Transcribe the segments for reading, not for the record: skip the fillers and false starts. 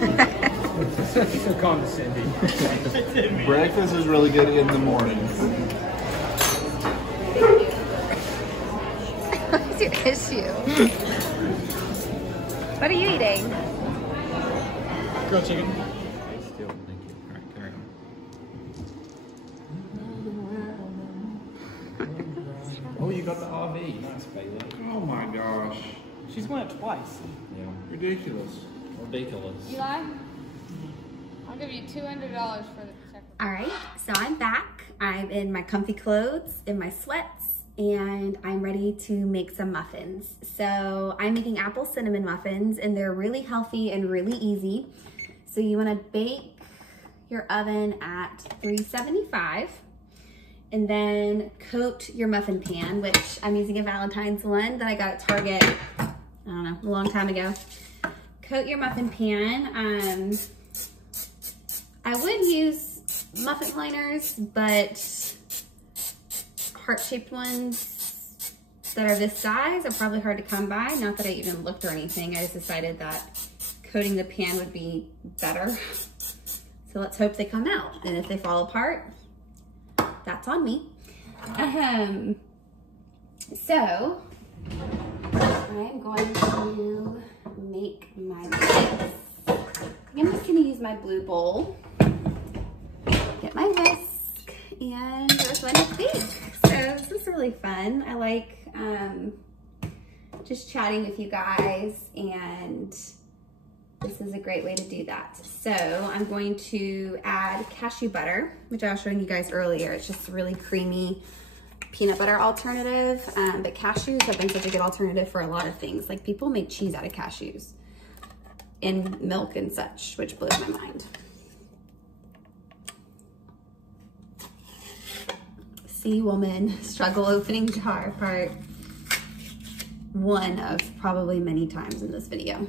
So condescending. Breakfast is really good in the morning. What's your issue? What are you eating? Grilled chicken. Thank you. All right, carry on. Oh, you got the RV. Nice, Bailey. Oh my gosh. She's won it twice. Yeah. Ridiculous. Ridiculous. Eli, I'll give you $200 for the check. All right, so I'm back. I'm in my comfy clothes, in my sweats, and I'm ready to make some muffins. So I'm making apple cinnamon muffins, and they're really healthy and really easy. So you wanna bake your oven at 375, and then coat your muffin pan, which I'm using a Valentine's one that I got at Target, I don't know, a long time ago. Coat your muffin pan. I would use muffin liners, but heart-shaped ones that are this size are probably hard to come by. Not that I even looked or anything. I just decided that coating the pan would be better. So let's hope they come out. And if they fall apart, that's on me. So I'm going to make my mix. I'm just gonna use my blue bowl, get my whisk, and we're going to bake. So this is really fun. I like just chatting with you guys, and this is a great way to do that. So I'm going to add cashew butter, which I was showing you guys earlier. It's just a really creamy peanut butter alternative, but cashews have been such a good alternative for a lot of things. Like people make cheese out of cashews and milk and such, which blows my mind. See, woman, struggle opening jar part one of probably many times in this video.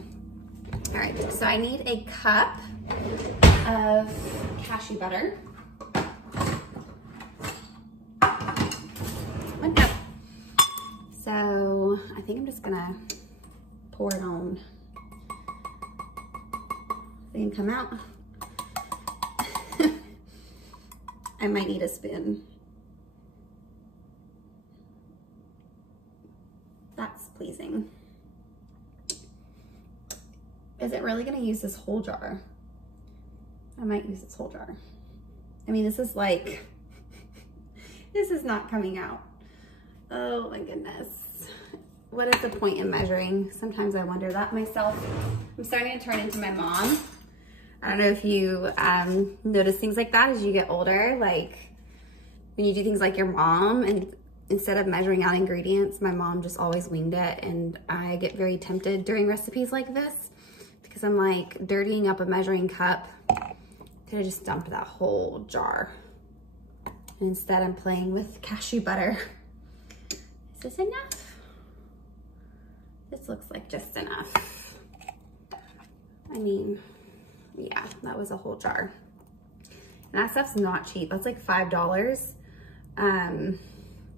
All right, so I need a cup of cashew butter. 1 cup. So I think I'm just gonna pour it on. They can come out. I might need a spoon. That's pleasing. Is it really gonna use this whole jar? I might use this whole jar. I mean, this is like, this is not coming out. Oh my goodness. What is the point in measuring? Sometimes I wonder that myself. I'm starting to turn into my mom. I don't know if you notice things like that as you get older, like when you do things like your mom, and instead of measuring out ingredients, my mom just always winged it, and I get very tempted during recipes like this because I'm like dirtying up a measuring cup. Could I just dump that whole jar? And instead I'm playing with cashew butter. Is this enough? This looks like just enough. I mean, yeah, that was a whole jar. And that stuff's not cheap. That's like $5.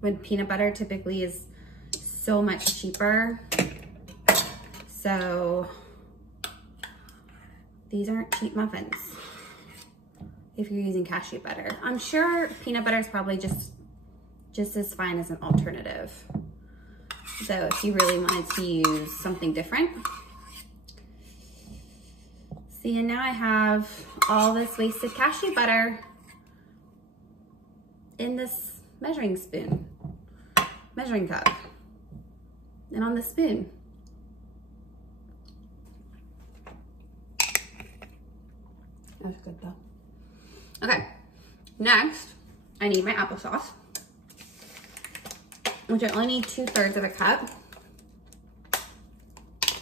When peanut butter typically is so much cheaper. So these aren't cheap muffins if you're using cashew butter. I'm sure peanut butter is probably just as fine as an alternative. So if you really wanted to use something different. See, and now I have all this wasted cashew butter in this measuring cup, and on the spoon. That's good though. Okay, next I need my applesauce, which I only need 2/3 of a cup.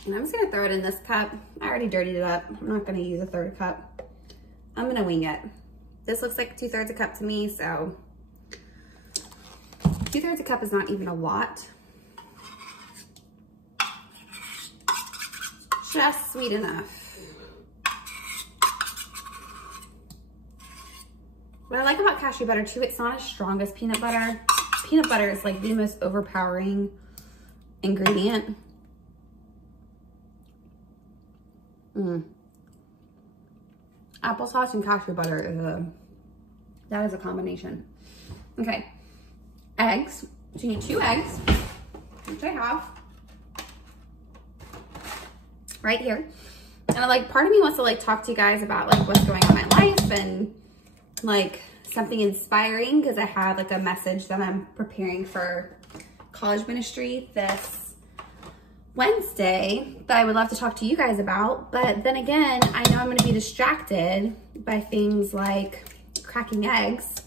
And I'm just gonna throw it in this cup. I already dirtied it up. I'm not gonna use a 1/3 cup. I'm gonna wing it. This looks like 2/3 a cup to me, so 2/3 a cup is not even a lot. Just sweet enough. What I like about cashew butter too, it's not as strong as peanut butter. Peanut butter is like the most overpowering ingredient. Applesauce and cashew butter is that is a combination. Okay, eggs. So you need 2 eggs, which I have right here. And like part of me wants to like talk to you guys about like what's going on in my life and like something inspiring, because I have like a message that I'm preparing for college ministry this Wednesday that I would love to talk to you guys about. But then again, I know I'm going to be distracted by things like cracking eggs.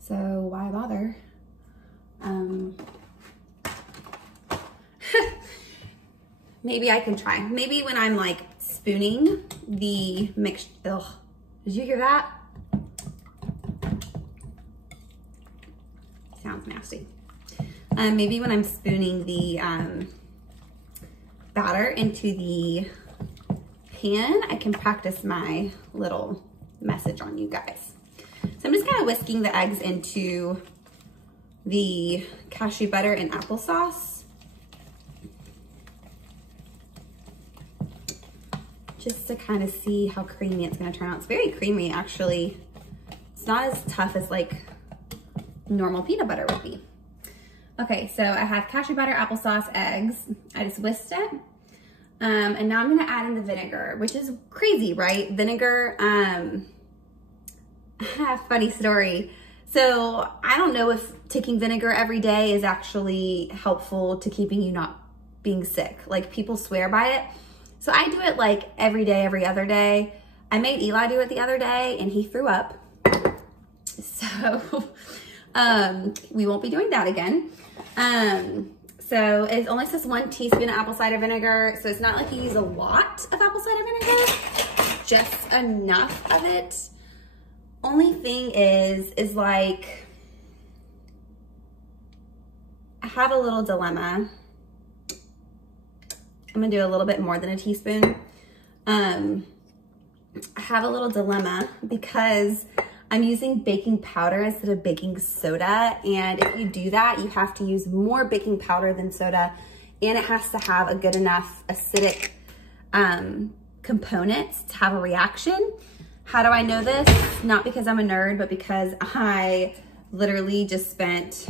So why bother? Maybe I can try. Maybe when I'm like spooning the mix. Ugh, did you hear that? Sounds nasty. Maybe when I'm spooning the batter into the pan, I can practice my little message on you guys. So I'm just kind of whisking the eggs into the cashew butter and applesauce. Just to kind of see how creamy it's gonna turn out. It's very creamy, actually. It's not as tough as like normal peanut butter would be. Okay, so I have cashew butter, applesauce, eggs. I just whisked it. And now I'm gonna add in the vinegar, which is crazy, right? Vinegar, funny story. So I don't know if taking vinegar every day is actually helpful to keeping you not being sick. Like people swear by it. So I do it like every day, every other day. I made Eli do it the other day and he threw up. So we won't be doing that again. So it only says 1 teaspoon of apple cider vinegar. So it's not like you use a lot of apple cider vinegar, just enough of it. Only thing is like, I have a little dilemma. I'm gonna do a little bit more than a teaspoon. I have a little dilemma because I'm using baking powder instead of baking soda. And if you do that, you have to use more baking powder than soda. And it has to have a good enough acidic components to have a reaction. How do I know this? Not because I'm a nerd, but because I literally just spent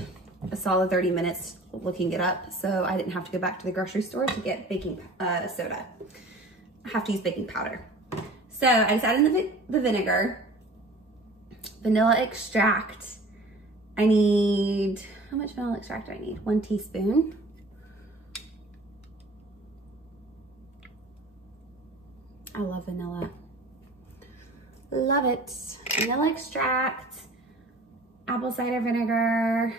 a solid 30 minutes looking it up. So I didn't have to go back to the grocery store to get baking soda. I have to use baking powder. So I just added in the vinegar, vanilla extract. I need, how much vanilla extract do I need? 1 teaspoon. I love vanilla. Love it. Vanilla extract, apple cider vinegar,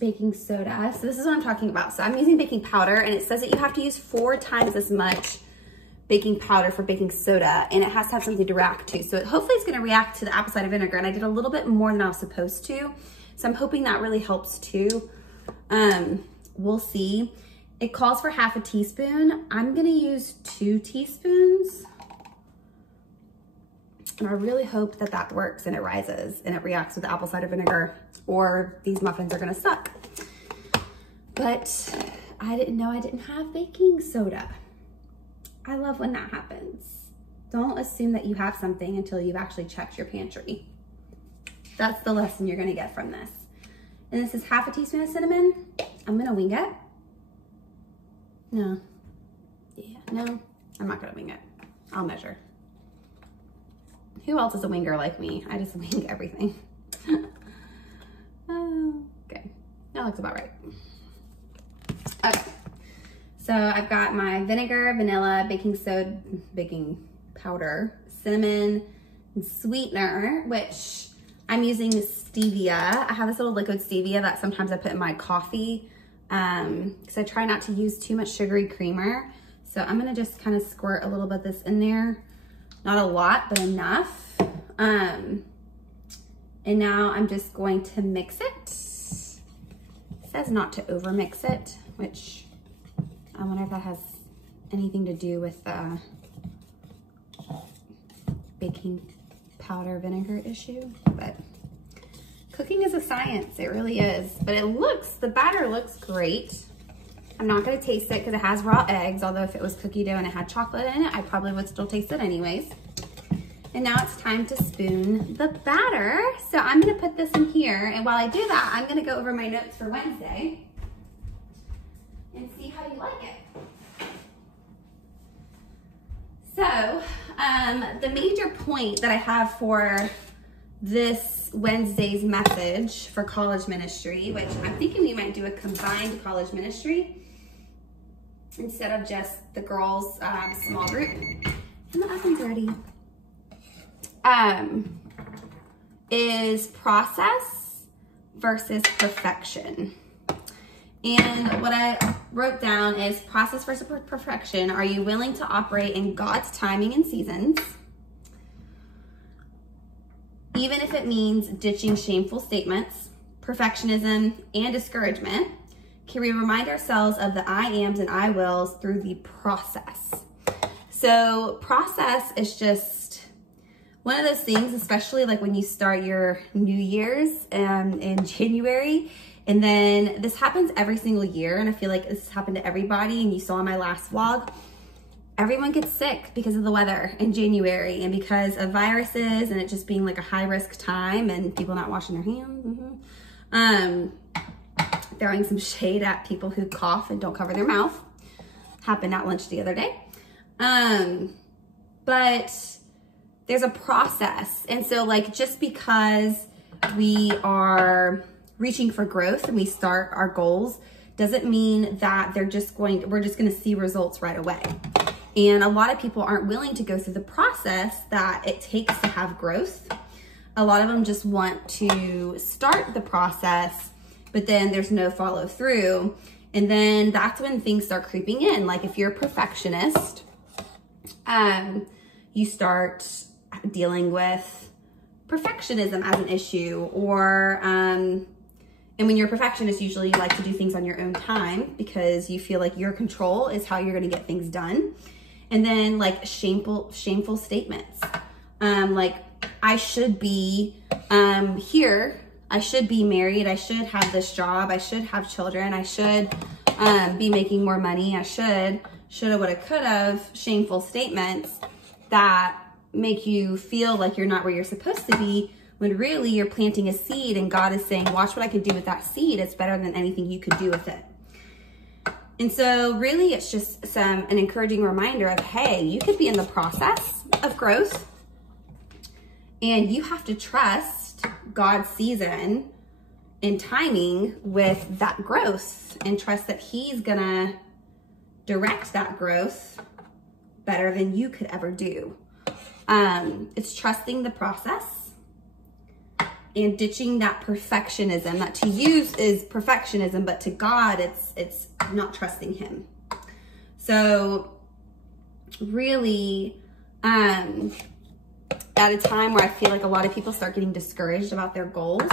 baking soda. So this is what I'm talking about. So I'm using baking powder and it says that you have to use 4 times as much baking powder for baking soda, and it has to have something to react to. So hopefully it's gonna react to the apple cider vinegar, and I did a little bit more than I was supposed to. So I'm hoping that really helps too. We'll see. It calls for half a teaspoon. I'm gonna use 2 teaspoons. And I really hope that that works and it rises and it reacts with the apple cider vinegar, or these muffins are gonna suck. But I didn't know I didn't have baking soda. I love when that happens. Don't assume that you have something until you've actually checked your pantry. That's the lesson you're gonna get from this. And this is half a teaspoon of cinnamon. I'm gonna wing it. No. Yeah, no, I'm not gonna wing it. I'll measure. Who else is a winger like me? I just wing everything. Okay, that looks about right. Okay, so I've got my vinegar, vanilla, baking soda, baking powder, cinnamon, and sweetener, which I'm using stevia. I have this little liquid stevia that sometimes I put in my coffee because I try not to use too much sugary creamer. So I'm gonna just kind of squirt a little bit of this in there. Not a lot, but enough. And now I'm just going to mix it. It says not to over mix it, which I wonder if that has anything to do with the baking powder vinegar issue, but cooking is a science, it really is. But it looks, the batter looks great. I'm not gonna taste it because it has raw eggs, although if it was cookie dough and it had chocolate in it, I probably would still taste it anyways. And now it's time to spoon the batter. So I'm gonna put this in here, and while I do that, I'm gonna go over my notes for Wednesday and see how you like it. So, the major point that I have for this Wednesday's message for college ministry, which I'm thinking we might do a combined college ministry instead of just the girls' small group. And the oven's ready. Is process versus perfection. And what I wrote down is process versus perfection. Are you willing to operate in God's timing and seasons? Even if it means ditching shameful statements, perfectionism, and discouragement, can we remind ourselves of the I ams and I wills through the process? So process is just one of those things, especially like when you start your New Year's in January, and then this happens every single year, and I feel like this has happened to everybody, and you saw in my last vlog, everyone gets sick because of the weather in January and because of viruses and it just being like a high risk time and people not washing their hands. Throwing some shade at people who cough and don't cover their mouth. Happened at lunch the other day. But there's a process. And so like, just because we are reaching for growth and we start our goals doesn't mean that we're just gonna see results right away. And a lot of people aren't willing to go through the process that it takes to have growth. A lot of them just want to start the process, but then there's no follow through. And then that's when things start creeping in. Like if you're a perfectionist, you start dealing with perfectionism as an issue, or, and when you're a perfectionist, usually you like to do things on your own time because you feel like your control is how you're gonna get things done. And then like shameful statements. Like I should be here, I should be married, I should have this job, I should have children, I should be making more money, I shoulda, woulda, coulda, shameful statements that make you feel like you're not where you're supposed to be, when really you're planting a seed and God is saying, watch what I can do with that seed. It's better than anything you could do with it. And so really it's just an encouraging reminder of, hey, you could be in the process of growth and you have to trust God's season and timing with that growth and trust that He's gonna direct that growth better than you could ever do. It's trusting the process and ditching that perfectionism. That to use is perfectionism, but to God, it's not trusting Him. So really, at a time where I feel like a lot of people start getting discouraged about their goals,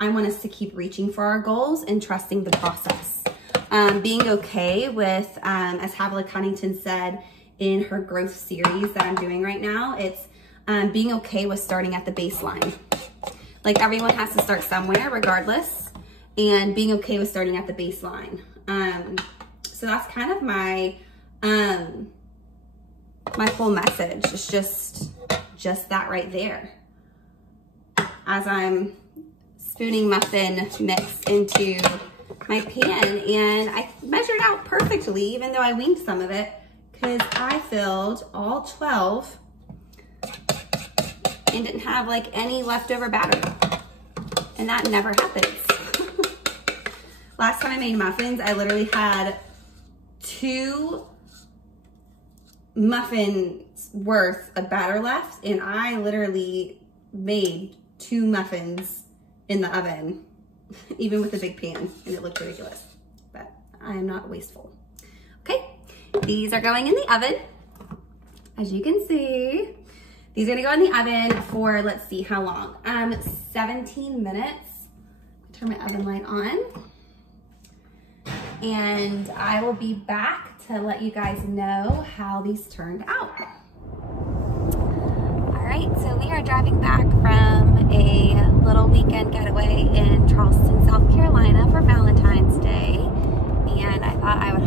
I want us to keep reaching for our goals and trusting the process. Being okay with, as Havilah Cunnington said in her growth series that I'm doing right now, it's being okay with starting at the baseline. Like everyone has to start somewhere regardless, and being okay with starting at the baseline. So that's kind of my my whole message. It's just that right there. As I'm spooning muffin mix into my pan, and I measured out perfectly, even though I winged some of it, because I filled all 12 and didn't have like any leftover batter. And that never happens. Last time I made muffins, I literally had 2 muffins worth of batter left, and I literally made 2 muffins in the oven, even with a big pan, and it looked ridiculous. But I am not wasteful. Okay, these are going in the oven. As you can see, these are gonna go in the oven for, let's see how long, 17 minutes. Turn my oven light on. And I will be back to let you guys know how these turned out. All right, so we are driving back from a little weekend getaway in Charleston, South Carolina for Valentine's Day. And I thought I would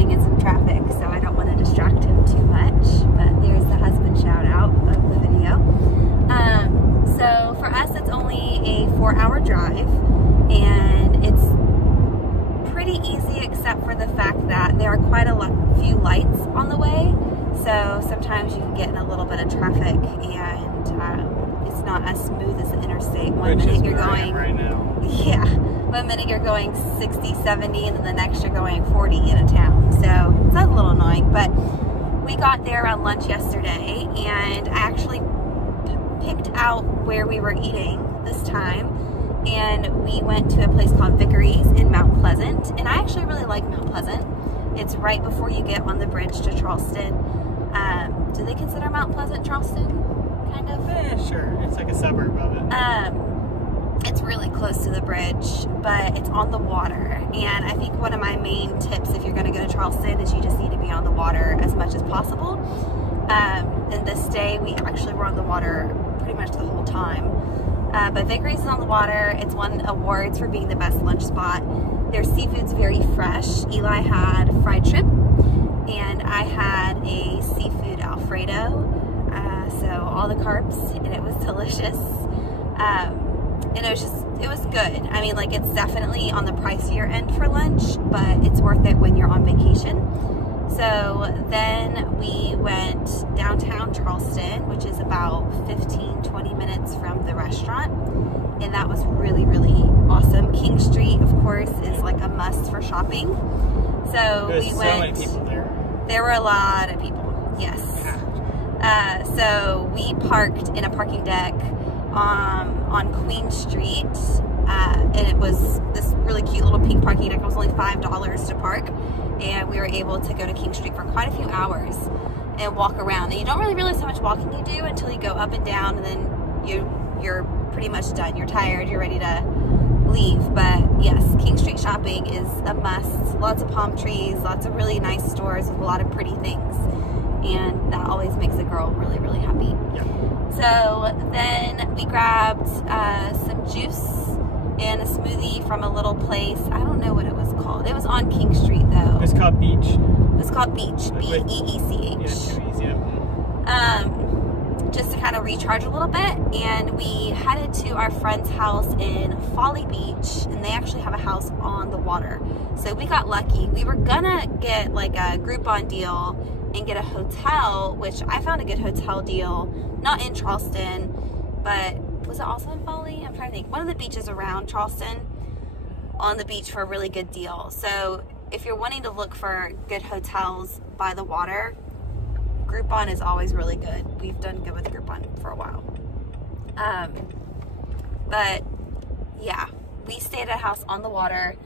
driving in some traffic, so I don't want to distract him too much. But there's the husband shout out of the video. So for us, it's only a 4-hour drive, and it's pretty easy except for the fact that there are quite a few lights on the way. So sometimes you can get in a little bit of traffic, and it's not as smooth as the interstate. One minute you're going right now. Yeah, 1 minute you're going 60, 70, and then the next you're going 40 in a town. So it's a little annoying, but we got there around lunch yesterday, and I actually picked out where we were eating this time, and we went to a place called Vickery's in Mount Pleasant, and I actually really like Mount Pleasant. It's right before you get on the bridge to Charleston. Do they consider Mount Pleasant Charleston? Kind of? Yeah, sure. It's like a suburb of it. It's really close to the bridge, but it's on the water. And I think one of my main tips if you're going to go to Charleston is you just need to be on the water as much as possible. And this day we actually were on the water pretty much the whole time. But Vickery's is on the water. It's won awards for being the best lunch spot. Their seafood's very fresh. Eli had fried shrimp, and I had a seafood Alfredo. So all the carbs, and it was delicious. And it was good. I mean, like, it's definitely on the pricier end for lunch, but it's worth it when you're on vacation. So then we went downtown Charleston, which is about 15-20 minutes from the restaurant, and that was really, really awesome. King Street, of course, is like a must for shopping. So There's we so went. many people there. There were a lot of people. Yes. So we parked in a parking deck on Queen Street, and it was this really cute little pink parking deck. It was only $5 to park, and we were able to go to King Street for quite a few hours and walk around. And you don't really realize how much walking you do until you go up and down, and then you're pretty much done. You're tired. You're ready to leave. But yes, King Street shopping is a must. Lots of palm trees, lots of really nice stores with a lot of pretty things, and that always makes a girl really, really happy. Yeah. So then we grabbed some juice and a smoothie from a little place. I don't know what it was called. It was on King Street though. It's called Beach. It was called Beach, B-E-E-C-H. Yeah, too easy. Yeah. Just to kind of recharge a little bit, and we headed to our friend's house in Folly Beach, and they actually have a house on the water. So we got lucky. We were gonna get like a Groupon deal and get a hotel, which I found a good hotel deal, not in Charleston, but was it also in Folly? I'm trying to think. One of the beaches around Charleston, on the beach for a really good deal. So if you're wanting to look for good hotels by the water, Groupon is always really good. We've done good with Groupon for a while. But yeah, we stayed at a house on the water,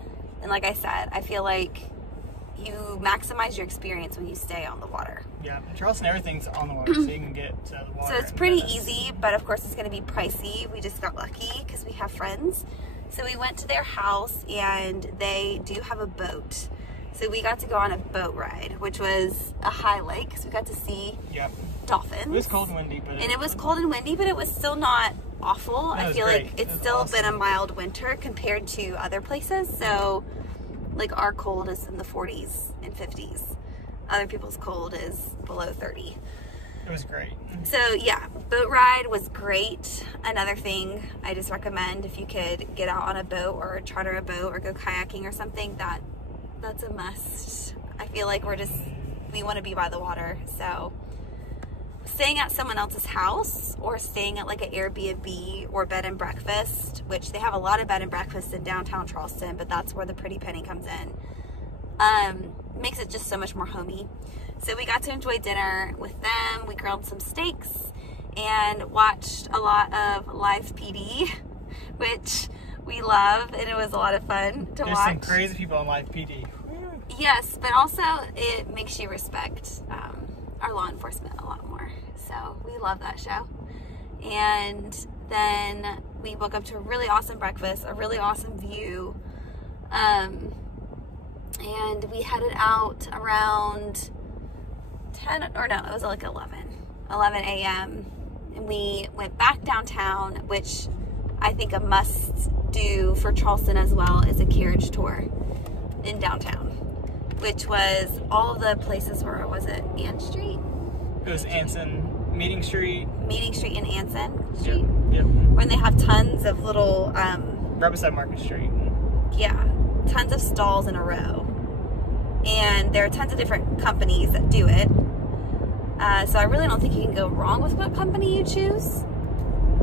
and like I said, I feel like you maximize your experience when you stay on the water. Yeah, in Charleston, everything's on the water, so you can get to the water. So it's pretty easy, but of course it's going to be pricey. We just got lucky because we have friends. So we went to their house, and they do have a boat. So we got to go on a boat ride, which was a highlight because we got to see dolphins. It was cold and windy, but it was cold and windy, but it was still not awful. I feel great. like it's It still was been a mild winter compared to other places. So like our cold is in the 40s and 50s. Other people's cold is below 30. It was great. So yeah, boat ride was great. Another thing I just recommend, if you could get out on a boat or charter a boat or go kayaking or something, that's a must. I feel like we want to be by the water. So staying at someone else's house or staying at like an Airbnb or bed and breakfast, which they have a lot of bed and breakfasts in downtown Charleston, but that's where the Pretty Penny comes in, makes it just so much more homey. So we got to enjoy dinner with them. We grilled some steaks and watched a lot of live PD, which we love, and it was a lot of fun to watch. There's some crazy people on live PD. Yes, but also it makes you respect our law enforcement a lot more. So we love that show. And then we woke up to a really awesome breakfast, a really awesome view. And we headed out around 10, or no, it was like 11 a.m. And we went back downtown, which I think a must do for Charleston as well is a carriage tour in downtown. which was all of the places where, was it Ann Street? It was Anson, Meeting Street. Meeting Street and Anson Street? Yep. When they have tons of little, Right beside Market Street. yeah, tons of stalls in a row. And there are tons of different companies that do it. So I really don't think you can go wrong with what company you choose.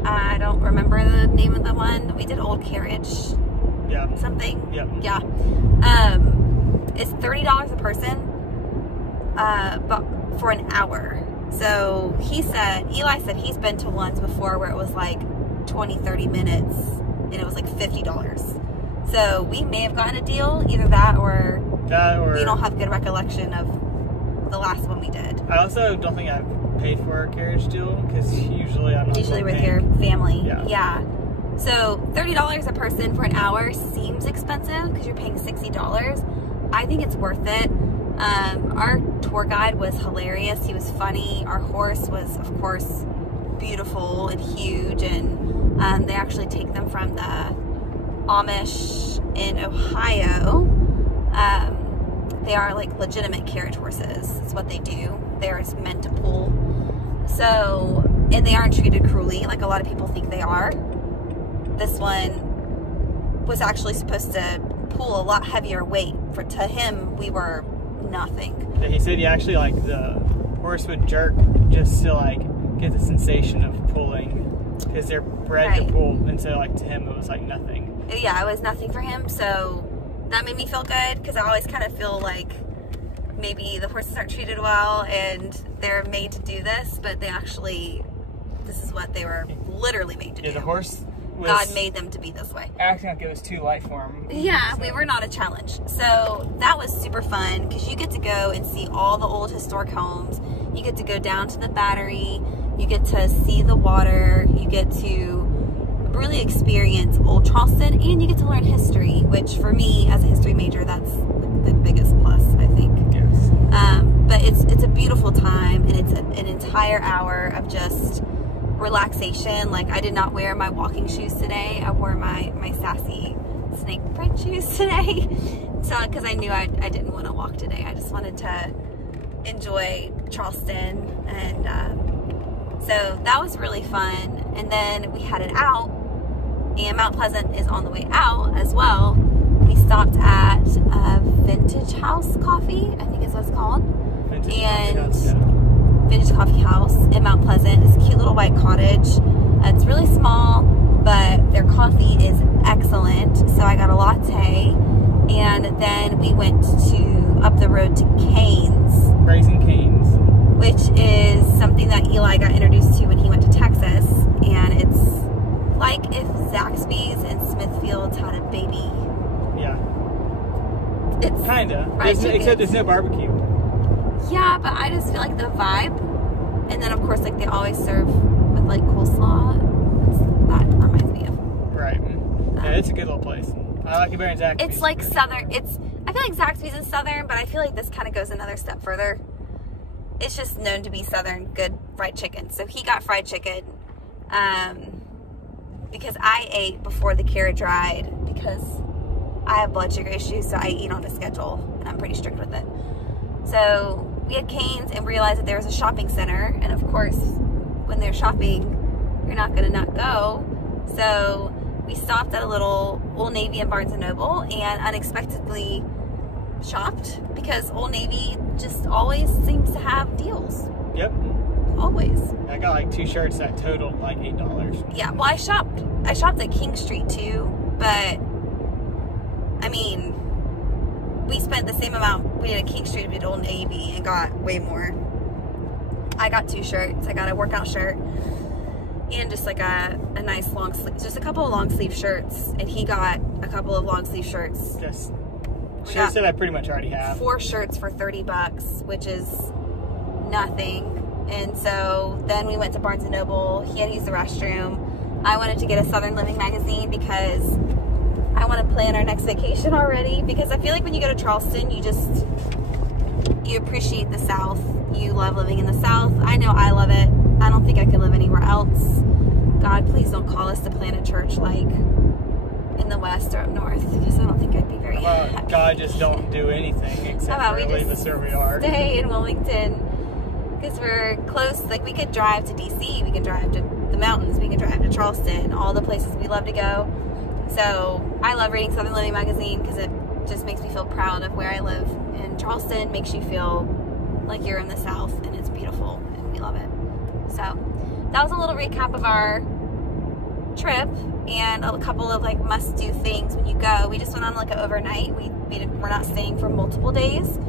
I don't remember the name of the one. We did Old Carriage. Yeah. Something. Yep. Yeah. It's $30 a person, but for an hour. So Eli said he's been to ones before where it was like 20, 30 minutes and it was like $50. So we may have gotten a deal, either that or we don't have good recollection of the last one we did. I also don't think I've paid for a carriage deal because usually I'm not with your family. Yeah. So $30 a person for an hour seems expensive because you're paying $60. I think it's worth it. Our tour guide was hilarious. He was funny. Our horse was, of course, beautiful and huge, and they actually take them from the Amish in Ohio. They are like legitimate carriage horses. It's what they do. They're meant to pull. So, and they aren't treated cruelly like a lot of people think they are. This one was actually supposed to pull a lot heavier weight. To him, we were nothing. Yeah, he said he actually, like, the horse would jerk just to, like, get the sensation of pulling because they're bred to pull, and so, like, to him it was like nothing. Yeah, it was nothing for him, so that made me feel good because I always kind of feel like maybe the horses aren't treated well and they're made to do this, but this is what they were literally made to do. Yeah, the horse God made them to be this way. Acting like it was too light for him. Yeah, so. we were not a challenge. So that was super fun because you get to go and see all the old historic homes. You get to go down to the Battery. You get to see the water. You get to really experience Old Charleston, and you get to learn history, which for me as a history major, that's the biggest plus, I think. Yes. But it's a beautiful time, and it's an entire hour of just relaxation. Like, I did not wear my walking shoes today. I wore my sassy snake print shoes today. So, because I knew I didn't want to walk today. I just wanted to enjoy Charleston, and so that was really fun. And then we headed out, and Mount Pleasant is on the way out as well. We stopped at Vintage House Coffee, I think is what it's called. Vintage Coffee House in Mount Pleasant. It's a cute little white cottage. It's really small, but their coffee is excellent. So I got a latte, and then we went up the road to Cane's. Raising Cane's. Which is something that Eli got introduced to when he went to Texas, and it's like if Zaxby's and Smithfield's had a baby. Yeah. It's kinda. Except there's no barbecue. Yeah, but I just feel like the vibe, and then of course like they always serve with like coleslaw. That reminds me of. Right. Yeah, it's a good little place. I like it better than Zaxby's. It's like southern. I feel like Zaxby's is southern, but I feel like this kind of goes another step further. It's just known to be southern good fried chicken. So he got fried chicken because I ate before the carriage ride because I have blood sugar issues, so I eat on a schedule, and I'm pretty strict with it. So we had Cane's and realized that there was a shopping center, and of course, when they're shopping, you're not going to not go. So we stopped at a little Old Navy and Barnes & Noble and unexpectedly shopped because Old Navy just always seems to have deals. Yep. Always. I got like 2 shirts that totaled like $8. Yeah, well I shopped at King Street too, but I mean, we spent the same amount we did at King Street at Old Navy and got way more. I got 2 shirts. I got a workout shirt and just like a nice long sleeve, just a couple of long sleeve shirts, and he got a couple of long sleeve shirts. Just shirts that I pretty much already have. 4 shirts for $30, which is nothing. And so then we went to Barnes & Noble. He had to use the restroom. I wanted to get a Southern Living magazine because I want to plan our next vacation already, because I feel like when you go to Charleston, you appreciate the South. You love living in the South. I know I love it. I don't think I could live anywhere else. God, please don't call us to plant a church like in the west or up north, because I don't think I'd be very happy. God, just don't do anything except How about for we leave just us where we are. stay in Wilmington, because we're close. Like, we could drive to DC, we could drive to the mountains, we could drive to Charleston, all the places we love to go. So I love reading Southern Living magazine because it just makes me feel proud of where I live. And Charleston makes you feel like you're in the South, and it's beautiful, and we love it. So that was a little recap of our trip and a couple of like must-do things when you go. We just went on like an overnight. We're not staying for multiple days,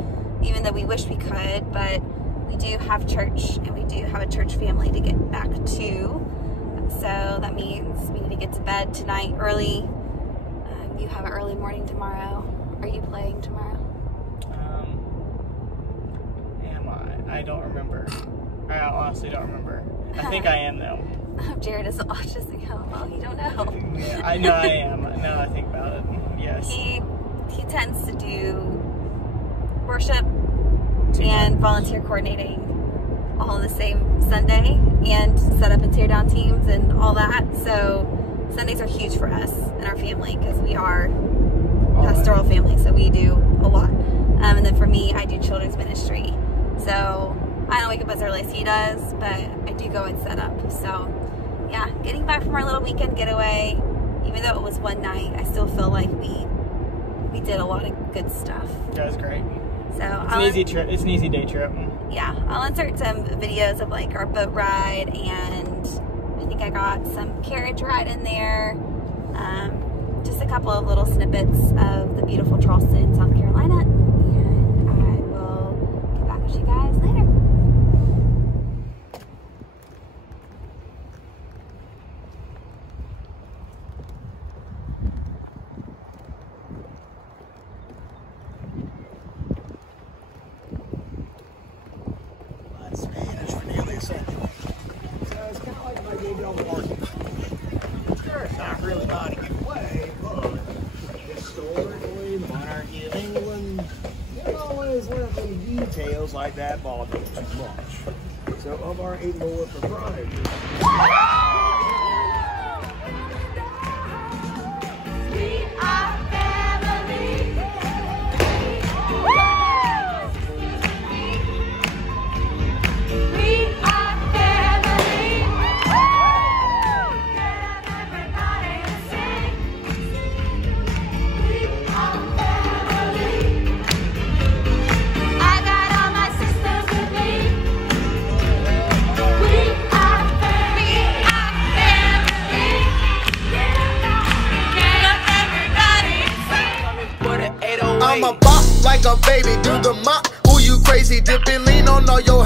even though we wish we could, but we do have church, and we do have a church family to get back to. So that means we need to get to bed tonight early. You have an early morning tomorrow. Are you playing tomorrow? Am I? I don't remember. I honestly don't remember. I think I am though. Jared doesn't watch this and go, well, you don't know. Yeah, I know I am. Now that I think about it, yes. He tends to do worship and volunteer coordinating all on the same Sunday, and set up and tear down teams and all that. So Sundays are huge for us and our family, because we are pastoral family, so we do a lot. And then for me, I do children's ministry. So I don't wake up as early as he does, but I do go and set up. So yeah, getting back from our little weekend getaway, even though it was one night, I still feel like we did a lot of good stuff. That was great. So it's an easy trip. It's an easy day trip. Yeah, I'll insert some videos of like our boat ride, and I think I got some carriage ride in there. Just a couple of little snippets of the beautiful Charleston, South Carolina, and I will get back with you guys later. Details like that bother me too much. So of our 8 more proprietors. We are family. We are family. Get everybody to sing. We are family. I got all my sisters with me. We are family. I'm a bop like a baby, do the mop. Ooh, you crazy, dip and lean on all your